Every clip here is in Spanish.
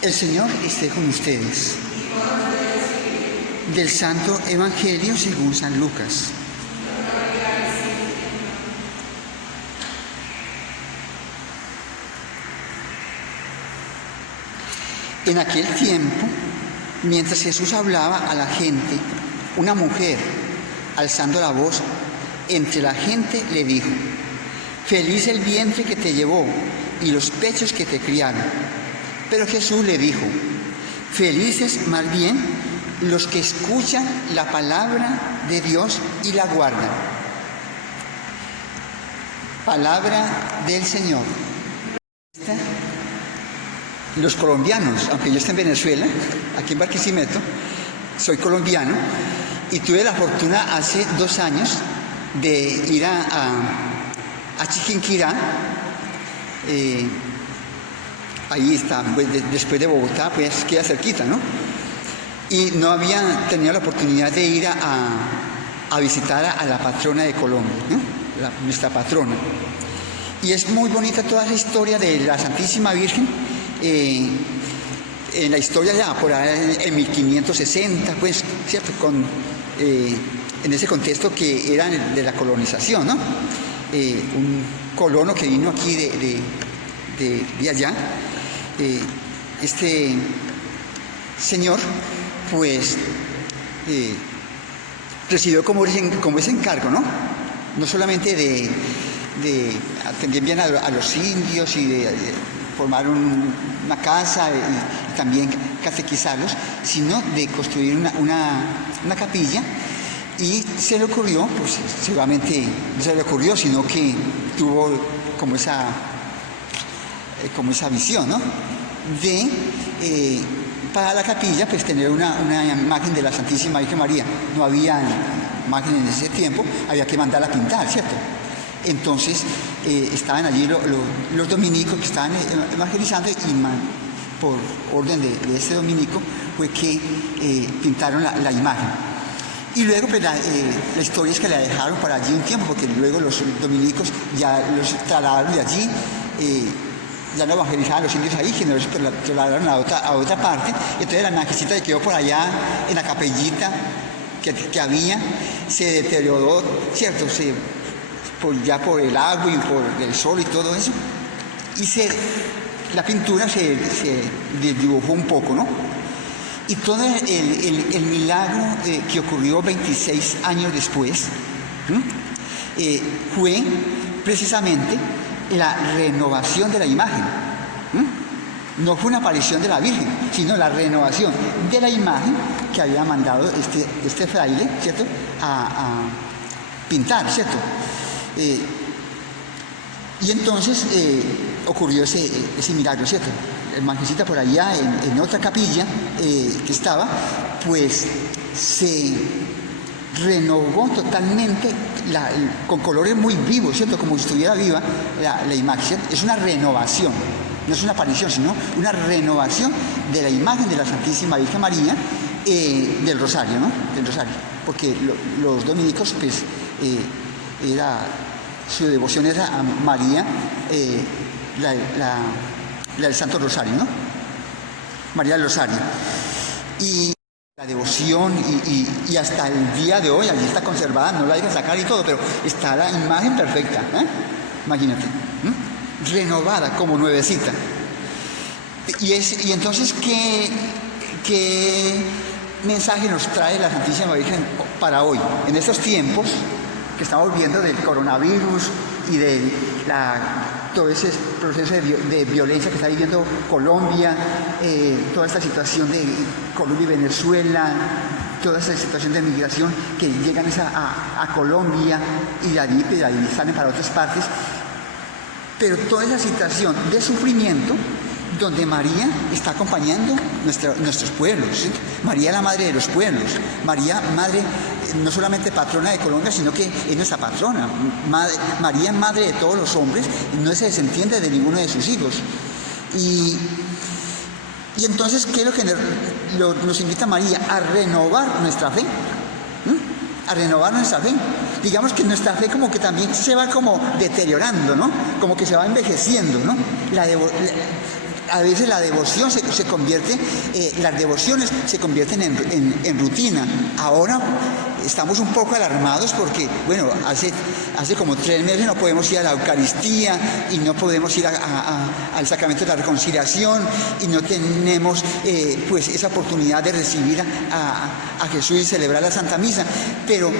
El Señor esté con ustedes. Del Santo Evangelio según San Lucas. En aquel tiempo, mientras Jesús hablaba a la gente, una mujer, alzando la voz entre la gente, le dijo: «Feliz el vientre que te llevó y los pechos que te criaron». Pero Jesús le dijo: «Felices más bien los que escuchan la palabra de Dios y la guardan». Palabra del Señor. Los colombianos, aunque yo esté en Venezuela, aquí en Barquisimeto, soy colombiano y tuve la fortuna hace 2 años de ir a Chiquinquirá. Ahí está, pues, después de Bogotá, pues queda cerquita, ¿no? Y no había tenido la oportunidad de ir a visitar a la patrona de Colombia, ¿no? Nuestra patrona. Y es muy bonita toda la historia de la Santísima Virgen. En la historia ya por ahí en 1560, pues, ¿cierto? En ese contexto que era de la colonización, ¿no? Un colono que vino aquí de allá, este señor, pues, recibió como ese encargo, ¿no? No solamente de atender bien a los indios y de formar una casa y también catequizarlos, sino de construir una capilla. Y se le ocurrió, pues seguramente no se le ocurrió, sino que tuvo como esa visión, ¿no? De, para la capilla, pues tener una imagen de la Santísima Virgen María. No había imagen en ese tiempo, había que mandarla a pintar, ¿cierto? Entonces estaban allí los dominicos que estaban evangelizando, y por orden de este dominico fue que pintaron la imagen. Y luego, pues, la historia es que la dejaron para allí un tiempo, porque luego los dominicos ya los trasladaron de allí, ya no evangelizaban a los indios ahí, sino los trasladaron a otra parte. Y entonces la imagencita que quedó por allá en la capellita que había, se deterioró, ¿cierto? Ya por el agua y por el sol y todo eso, y la pintura se desdibujó un poco, ¿no? Y todo el milagro que ocurrió 26 años después fue precisamente la renovación de la imagen. No fue una aparición de la Virgen, sino la renovación de la imagen que había mandado este fraile, ¿cierto?, a pintar, ¿cierto? Y entonces ocurrió ese milagro, ¿cierto? El manjecita por allá en otra capilla que estaba, pues se renovó totalmente con colores muy vivos, ¿cierto? Como si estuviera viva la imagen, ¿cierto? Es una renovación, no es una aparición, sino una renovación de la imagen de la Santísima Virgen María, del Rosario, ¿no? Del Rosario, porque los dominicos, pues, su devoción era a María, la del Santo Rosario, ¿no? María del Rosario. Y la devoción, y hasta el día de hoy, allí está conservada, no la hay que sacar y todo, pero está la imagen perfecta, ¿eh? Imagínate, renovada, como nuevecita. Y entonces, ¿qué mensaje nos trae la Santísima Virgen para hoy, en estos tiempos que estamos viendo del coronavirus y de todo ese proceso de violencia que está viviendo Colombia, toda esta situación de Colombia y Venezuela, toda esa situación de migración que llegan a Colombia y de allí salen para otras partes, pero toda esa situación de sufrimiento donde María está acompañando nuestros pueblos, ¿sí? María, la madre de los pueblos, María, madre, no solamente patrona de Colombia, sino que es nuestra patrona. María, madre de todos los hombres, no se desentiende de ninguno de sus hijos. Y entonces, ¿qué es lo que nos invita María? A renovar nuestra fe. A renovar nuestra fe. Digamos que nuestra fe como que también se va como deteriorando, ¿no? Como que se va envejeciendo, ¿no? a veces la devoción se convierte, las devociones se convierten en rutina. Ahora estamos un poco alarmados porque, bueno, hace como 3 meses no podemos ir a la Eucaristía y no podemos ir al sacramento de la reconciliación y no tenemos pues esa oportunidad de recibir a Jesús y celebrar la Santa Misa. Pero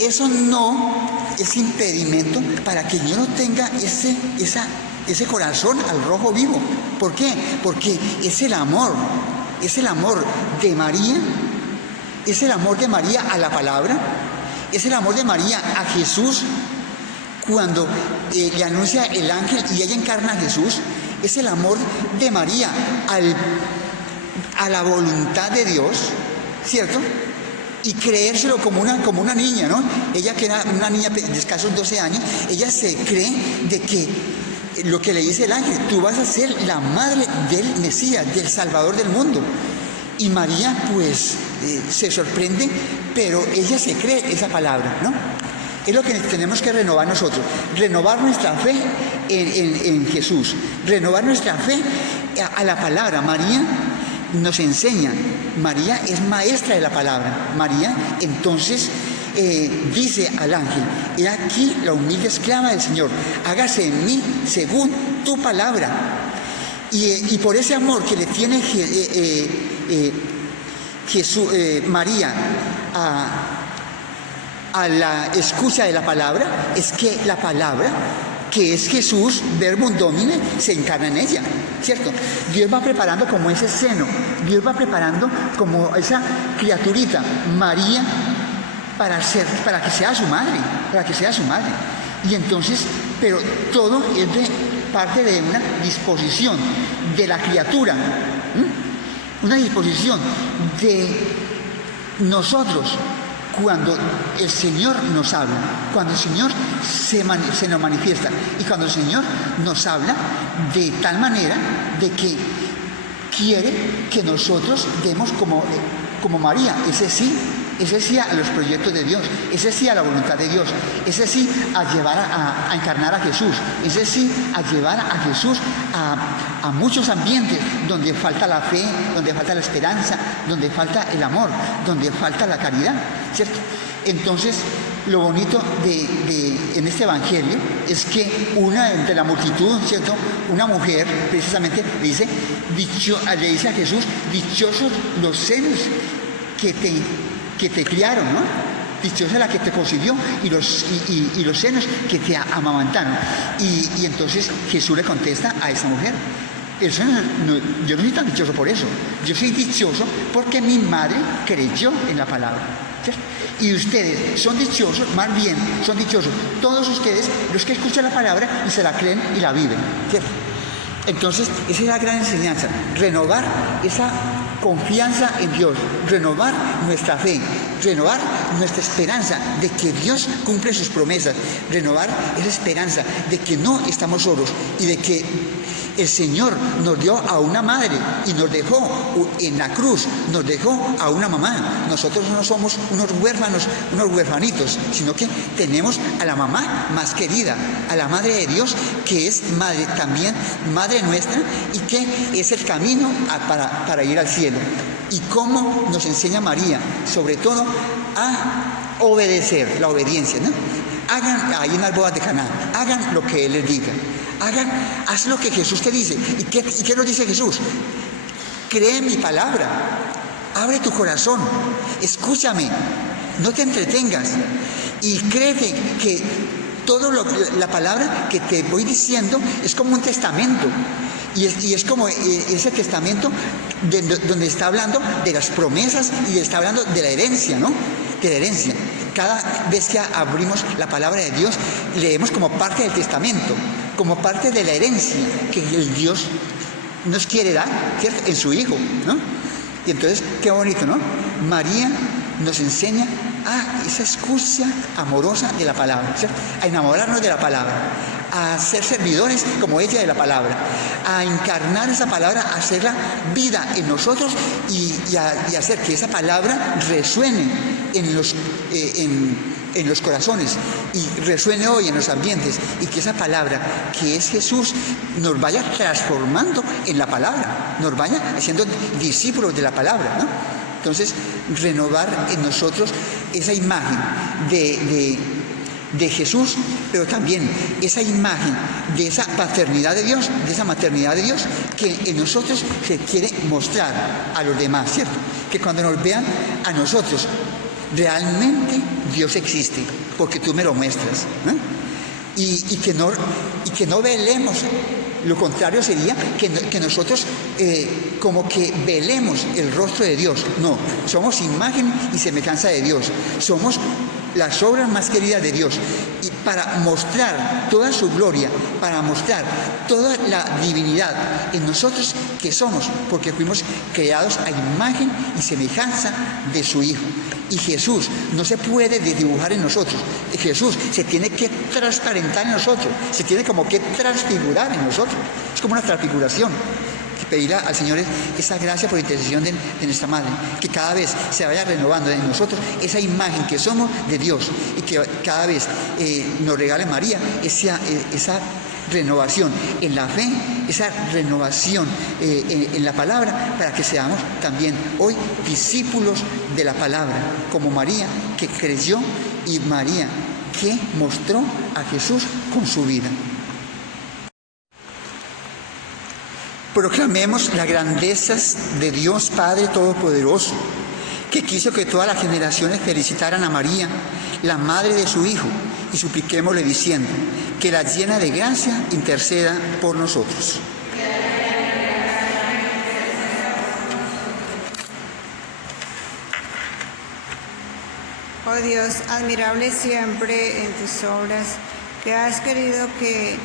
eso no es impedimento para que yo no tenga ese corazón al rojo vivo. ¿Por qué? Porque es el amor de María, es el amor de María a la palabra, es el amor de María a Jesús cuando le anuncia el ángel y ella encarna a Jesús, es el amor de María a la voluntad de Dios, ¿cierto? Y creérselo como una niña, ¿no? Ella, que era una niña de escasos 12 años, ella se cree de que lo que le dice el ángel, tú vas a ser la madre del Mesías, del Salvador del mundo. Y María, pues, se sorprende, pero ella se cree esa palabra, ¿no? Es lo que tenemos que renovar nosotros, renovar nuestra fe en Jesús, renovar nuestra fe a la palabra. María nos enseña, María es maestra de la palabra. María entonces dice al ángel, he aquí la humilde esclava del Señor, hágase en mí según tu palabra. Y por ese amor que le tiene María a la escucha de la palabra, es que la palabra, que es Jesús, Verbum Domine, se encarna en ella, ¿cierto? Dios va preparando como ese seno, Dios va preparando como esa criaturita, María, para que sea su madre, Y entonces, pero todo es parte de una disposición de la criatura, una disposición de nosotros. Cuando el Señor nos habla, cuando el Señor se nos manifiesta y cuando el Señor nos habla de tal manera de que quiere que nosotros demos como María, ese sí a los proyectos de Dios, ese sí a la voluntad de Dios, ese sí a llevar a encarnar a Jesús, ese sí a llevar a Jesús a muchos ambientes donde falta la fe, donde falta la esperanza, donde falta el amor, donde falta la caridad, ¿cierto? Entonces, lo bonito en este evangelio es que una de la multitud, ¿cierto? Una mujer precisamente le dice a Jesús, dichosos los senos que te criaron, ¿no? Dichosa la que te concibió y los senos que te amamantaron. Y entonces Jesús le contesta a esa mujer, yo no soy tan dichoso por eso, yo soy dichoso porque mi madre creyó en la palabra, ¿cierto? Y ustedes son dichosos, más bien son dichosos todos ustedes los que escuchan la palabra y se la creen y la viven, ¿cierto? Entonces, esa es la gran enseñanza, renovar esa confianza en Dios, renovar nuestra fe, renovar nuestra esperanza de que Dios cumple sus promesas, renovar esa esperanza de que no estamos solos y de que el Señor nos dio a una madre y nos dejó en la cruz, nos dejó a una mamá. Nosotros no somos unos huérfanos, unos huérfanitos, sino que tenemos a la mamá más querida, a la Madre de Dios, que es madre también, madre nuestra, y que es el camino para ir al cielo. Y cómo nos enseña María, sobre todo a obedecer, la obediencia, ¿no? Hagan ahí en las bodas de Caná, hagan lo que Él les diga. Haz lo que Jesús te dice. ¿Y qué nos dice Jesús? Cree en mi palabra, abre tu corazón, escúchame, no te entretengas y créete que la palabra que te voy diciendo es como un testamento y es como ese testamento donde está hablando de las promesas y está hablando de la herencia, ¿no? De la herencia. Cada vez que abrimos la palabra de Dios, leemos como parte del testamento, como parte de la herencia que el Dios nos quiere dar, ¿cierto? En su Hijo, ¿no? Y entonces, qué bonito, ¿no? María nos enseña a esa escucha amorosa de la palabra, ¿cierto? A enamorarnos de la palabra, a ser servidores como ella de la palabra, a encarnar esa palabra, a hacerla vida en nosotros y hacer que esa palabra resuene en los corazones y resuene hoy en los ambientes, y que esa palabra que es Jesús nos vaya transformando en la palabra, nos vaya haciendo discípulos de la palabra, ¿no? Entonces, renovar en nosotros esa imagen de Jesús, pero también esa imagen de esa paternidad de Dios, de esa maternidad de Dios, que en nosotros se quiere mostrar a los demás, ¿cierto? Que cuando nos vean a nosotros, realmente Dios existe, porque tú me lo muestras, ¿no? Y que no velemos. Lo contrario sería que nosotros como que velemos el rostro de Dios. No, somos imagen y semejanza de Dios. Somos las obras más queridas de Dios. Y para mostrar toda su gloria, para mostrar toda la divinidad en nosotros que somos, porque fuimos creados a imagen y semejanza de su Hijo. Y Jesús no se puede desdibujar en nosotros. Jesús se tiene que transparentar en nosotros, se tiene como que transfigurar en nosotros. Es como una transfiguración. Pedirle al Señor esa gracia por intercesión de nuestra Madre, que cada vez se vaya renovando en nosotros esa imagen que somos de Dios, y que cada vez nos regale María esa renovación en la fe, esa renovación en la palabra, para que seamos también hoy discípulos de la palabra, como María, que creyó, y María, que mostró a Jesús con su vida. Proclamemos las grandezas de Dios Padre Todopoderoso, que quiso que todas las generaciones felicitaran a María, la madre de su Hijo, y supliquémosle diciendo: que la llena de gracia interceda por nosotros. Oh Dios, admirable siempre en tus obras, que has querido que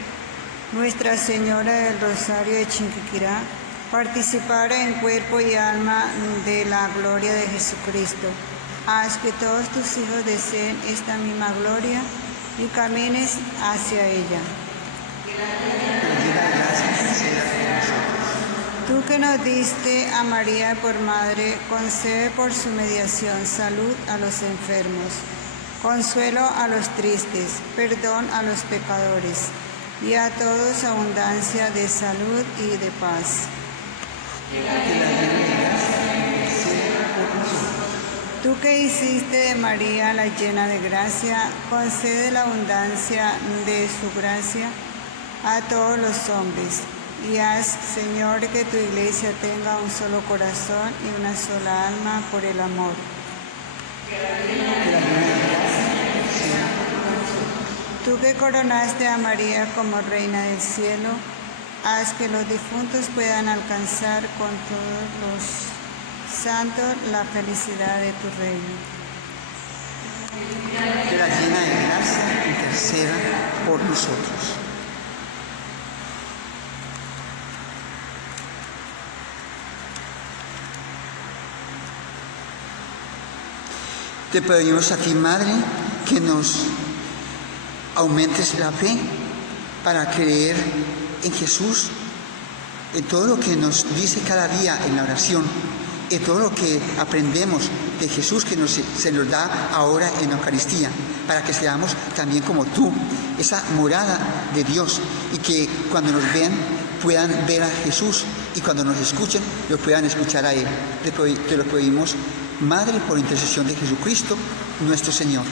Nuestra Señora del Rosario de Chinquiquirá participara en cuerpo y alma de la gloria de Jesucristo. Haz que todos tus hijos deseen esta misma gloria y camines hacia ella. Tú que nos diste a María por madre, concede por su mediación salud a los enfermos, consuelo a los tristes, perdón a los pecadores, y a todos abundancia de salud y de paz. Tú que hiciste de María la llena de gracia, concede la abundancia de su gracia a todos los hombres, y haz, Señor, que tu iglesia tenga un solo corazón y una sola alma por el amor. Tú que coronaste a María como Reina del Cielo, haz que los difuntos puedan alcanzar con todos los santos la felicidad de tu reino. Que la llena de gracia interceda por nosotros. Te pedimos a ti, Madre, que nos aumentes la fe para creer en Jesús, en todo lo que nos dice cada día en la oración, en todo lo que aprendemos de Jesús que se nos da ahora en la Eucaristía, para que seamos también como tú, esa morada de Dios, y que cuando nos vean puedan ver a Jesús, y cuando nos escuchen lo puedan escuchar a Él. Te lo pedimos, Madre, por intercesión de Jesucristo, nuestro Señor.